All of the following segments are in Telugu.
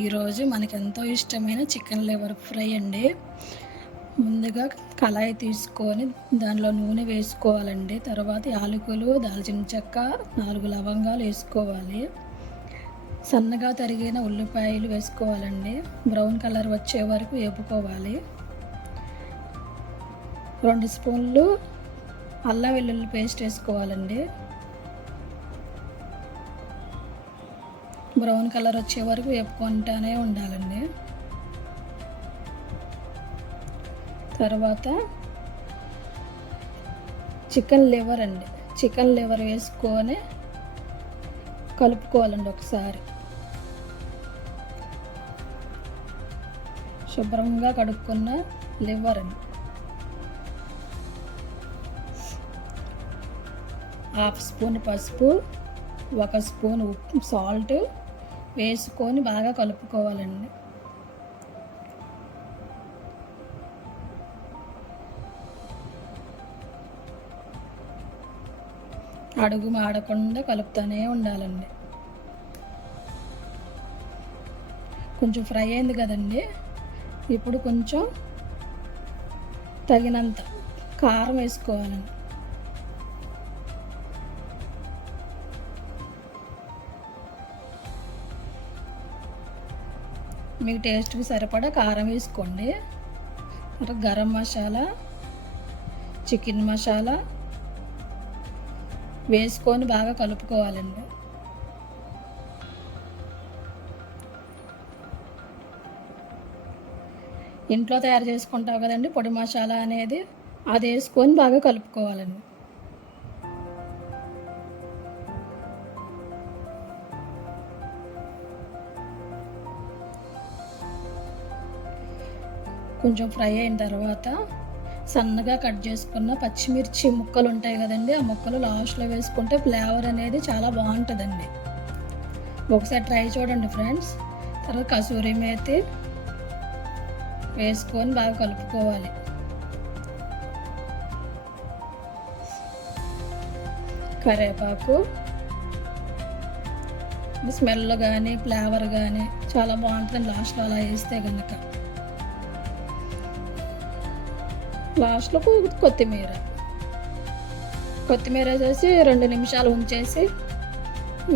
ఈరోజు మనకు ఎంతో ఇష్టమైన చికెన్ లివర్ ఫ్రై అండి. ముందుగా కళాయి తీసుకొని దానిలో నూనె వేసుకోవాలండి. తర్వాత యాలకులు, దాల్చిన చెక్క, 4 లవంగాలు వేసుకోవాలి. సన్నగా తరిగిన ఉల్లిపాయలు వేసుకోవాలండి. బ్రౌన్ కలర్ వచ్చే వరకు వేపుకోవాలి. 2 స్పూన్లు అల్లం వెల్లుల్లి పేస్ట్ వేసుకోవాలండి. బ్రౌన్ కలర్ వచ్చే వరకు వేపుకుంటూనే ఉండాలండి. తర్వాత చికెన్ లివర్ వేసుకొని కలుపుకోవాలండి. ఒకసారి శుభ్రంగా కడుక్కున్న లివర్ అండి. 1/2 స్పూన్ పసుపు, 1 స్పూన్ సాల్ట్ వేసుకొని బాగా కలుపుకోవాలండి. అడుగు మాడకుండా కలుపుతూనే ఉండాలండి. కొంచెం ఫ్రై అయింది కదండి. ఇప్పుడు కొంచెం తగినంత కారం వేసుకోవాలండి. మీకు టేస్ట్కి సరిపడా కారం వేసుకోండి. తర్వాత గరం మసాలా, చికెన్ మసాలా వేసుకొని బాగా కలుపుకోవాలండి. ఇంట్లో తయారు చేసుకుంటావు కదండి పొడి మసాలా అనేది, అది వేసుకొని బాగా కలుపుకోవాలండి. కొంచెం ఫ్రై అయిన తర్వాత సన్నగా కట్ చేసుకున్న పచ్చిమిర్చి ముక్కలు ఉంటాయి కదండి, ఆ ముక్కలు లాస్ట్లో వేసుకుంటే ఫ్లేవర్ అనేది చాలా బాగుంటుందండి. ఒకసారి ట్రై చూడండి ఫ్రెండ్స్. తర్వాత కసూరి మేతి వేసుకొని బాగా కలుపుకోవాలి. కరివేపాకు స్మెల్ కానీ ఫ్లేవర్ కానీ చాలా బాగుంటుంది లాస్ట్లో అలా వేస్తే కనుక. లాస్ట్లో కొత్తిమీర వేసేసి 2 నిమిషాలు ఉంచేసి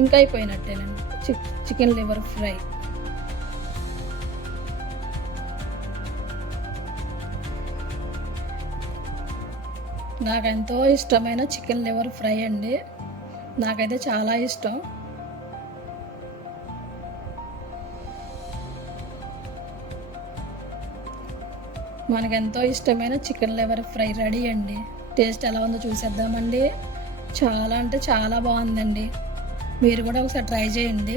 ఇంకా అయిపోయినట్టేనండి చికెన్ లివర్ ఫ్రై. నాకు ఎంతో ఇష్టమైన చికెన్ లివర్ ఫ్రై అండి. నాకైతే చాలా ఇష్టం. మనకెంతో ఇష్టమైన చికెన్ లివర్ ఫ్రై రెడీ అండి. టేస్ట్ ఎలా ఉందో చూసేద్దామండి. చాలా అంటే చాలా బాగుందండి. మీరు కూడా ఒకసారి ట్రై చేయండి.